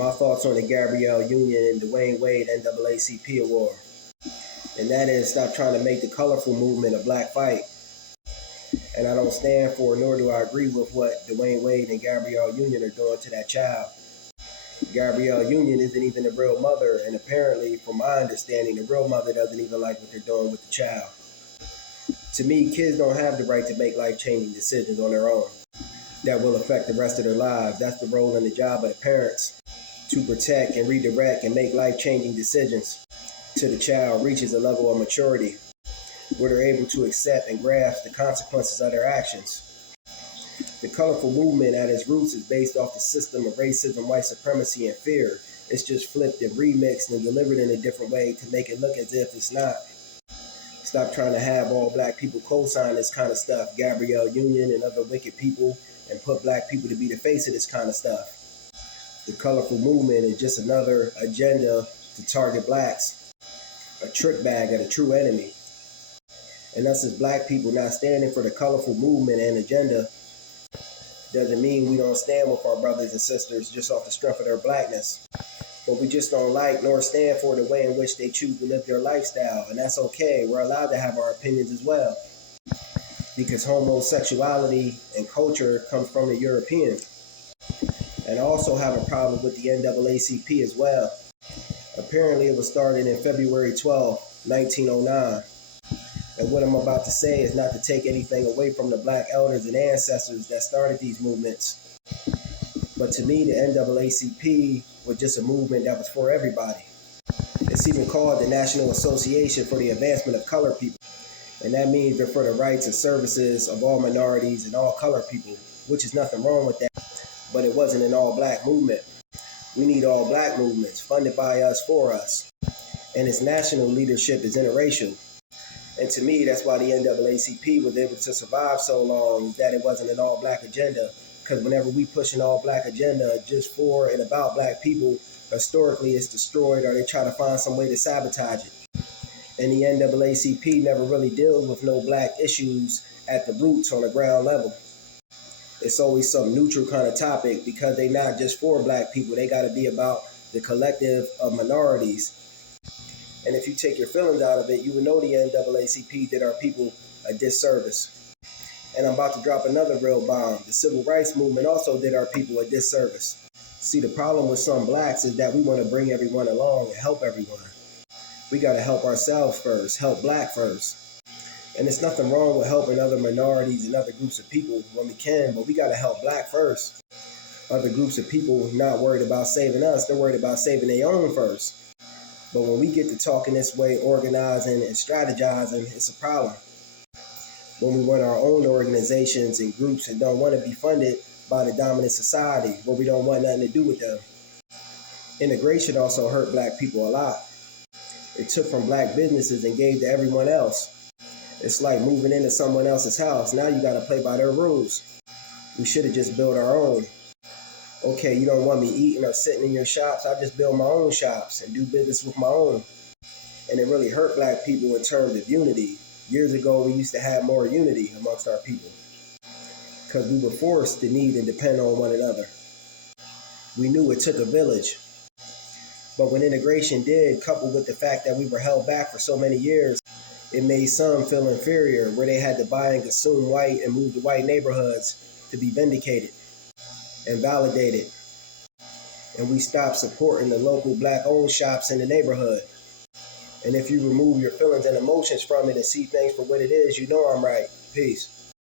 my thoughts on the Gabrielle Union and Dwyane Wade NAACP award. And that is, stop trying to make the colorful movement a black fight. And I don't stand for, nor do I agree with what Dwyane Wade and Gabrielle Union are doing to that child. Gabrielle Union isn't even the real mother, and apparently, from my understanding, the real mother doesn't even like what they're doing with the child. To me, kids don't have the right to make life-changing decisions on their own that will affect the rest of their lives. That's the role and the job of the parents, to protect and redirect and make life-changing decisions till the child reaches a level of maturity where they're able to accept and grasp the consequences of their actions. The colorful movement at its roots is based off the system of racism, white supremacy, and fear. It's just flipped and remixed and delivered in a different way to make it look as if it's not. Stop trying to have all black people co-sign this kind of stuff, Gabrielle Union and other wicked people, and put black people to be the face of this kind of stuff. The colorful movement is just another agenda to target blacks, a trick bag of the true enemy. And us as black people not standing for the colorful movement and agenda doesn't mean we don't stand with our brothers and sisters just off the strength of their blackness. But we just don't like nor stand for the way in which they choose to live their lifestyle. And that's okay. We're allowed to have our opinions as well. Because homosexuality and culture comes from the European. And I also have a problem with the NAACP as well. Apparently it was started in February 12, 1909. And what I'm about to say is not to take anything away from the black elders and ancestors that started these movements. But to me, the NAACP was just a movement that was for everybody. It's even called the National Association for the Advancement of Colored People. And that means they're for the rights and services of all minorities and all colored people, which is nothing wrong with that. But it wasn't an all-black movement. We need all-black movements funded by us for us. And its national leadership is interracial. And to me, that's why the NAACP was able to survive so long, that it wasn't an all-black agenda. Because whenever we push an all-black agenda just for and about black people, historically it's destroyed or they try to find some way to sabotage it. And the NAACP never really deals with no black issues at the roots on the ground level. It's always some neutral kind of topic because they're not just for black people. They got to be about the collective of minorities. And if you take your feelings out of it, you would know the NAACP did our people a disservice. And I'm about to drop another real bomb. The civil rights movement also did our people a disservice. See, the problem with some blacks is that we want to bring everyone along and help everyone. We got to help ourselves first, help black first. And there's nothing wrong with helping other minorities and other groups of people when we can, but we got to help black first. Other groups of people not worried about saving us, they're worried about saving their own first. But when we get to talking this way, organizing and strategizing, it's a problem. When we run our own organizations and groups and don't want to be funded by the dominant society, where we don't want nothing to do with them. Integration also hurt black people a lot. It took from black businesses and gave to everyone else. It's like moving into someone else's house. Now you got to play by their rules. We should have just built our own. Okay, you don't want me eating or sitting in your shops. I just build my own shops and do business with my own. And it really hurt black people in terms of unity. Years ago, we used to have more unity amongst our people because we were forced to need and depend on one another. We knew it took a village. But when integration did, coupled with the fact that we were held back for so many years, it made some feel inferior, where they had to buy and consume white and move to white neighborhoods to be vindicated and validated. And we stopped supporting the local black-owned shops in the neighborhood. And if you remove your feelings and emotions from it and see things for what it is, you know I'm right. Peace.